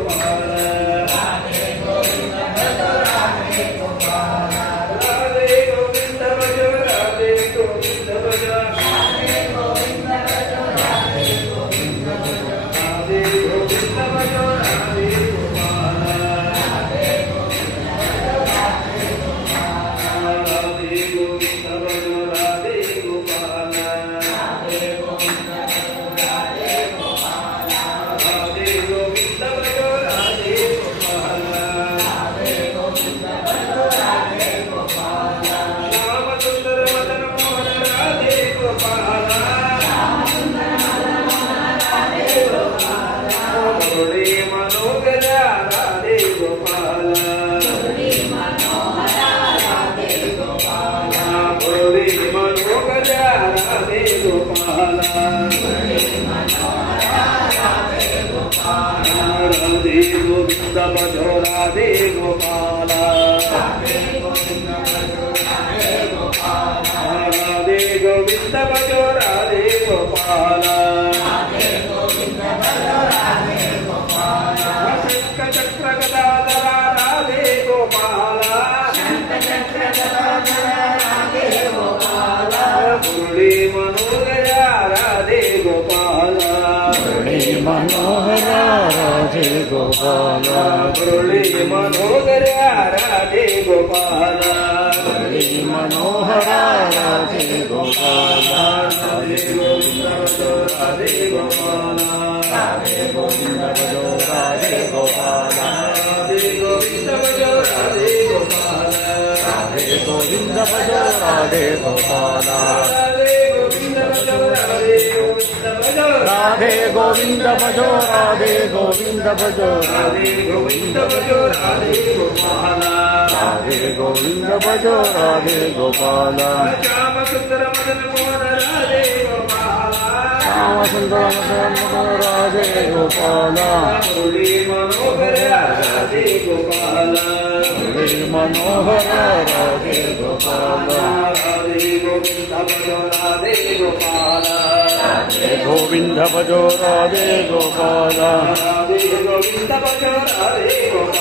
गोपाल राधे गोविंद भजो राधे गोपाल राधे गोविंद भजो राधे गोविंद भजो राधे गोविंद भजो राधे गोविंद भजो राधे गोविंद भजो राधे गोपाल राधे गोविंद भजो राधे गोपाल राधे गोविंद भजो राधे गोपाल राधे गोविंद भजो राधे गोपाल राधे गोविंद भजो राधे गोपाल राधे गोविंद भजो राधे गोपाल श्याम सुंदर मदन मोहन राधे गोपाल श्याम सुंदर मदन मोहन राधे गोपाल मुरली मनोहर राधे गोपाल मुरली मनोहर राधे गोपाल मुरली मनोहर राधे गोपाल मुरली मनोहर राधे गोपाल राधे गोविंद भजो राधे गोपाल राधे गोविंद भजो राधे गोपाल राधे गोविंद भजो राधे गोपाल राधे गोविंद भजो राधे गोपाल शंख चक्र गदाधर राधे गोपाल शंख चक्र गदाधर राधे गोपाल मुरली मनोहर राधे गोपाल मुरली मनोहर राधे गोपाल मुरली मनोहर राधे गोपाल मुरली मनोहर राधे गोपाल राधे गोविंद भजो राधे गोपाल राधे गोविंद भजो राधे गोपाल राधे गोविंद भजो राधे गोपाल राधे गोविंद भजो राधे गोपाल राधे गोविंद भजो राधे गोविंद भजो राधे गोविंद भजो राधे गोविंद भजो राधे गोविंद भजो राधे गोपाल राधे गोविंद भजो राधे गोपाल श्याम सुंदर मदन मोहन राधे गोपाल श्याम सुंदर मदन राधे गोपाल मुरली मनोहर राधे गोपाल मुरली मनोहर राधे गोपाल राधे गोविंद भजो राधे गोपाल राधे गोविंद भजो राधे गोपाल राधे गोविंद भजो राधे गोपाल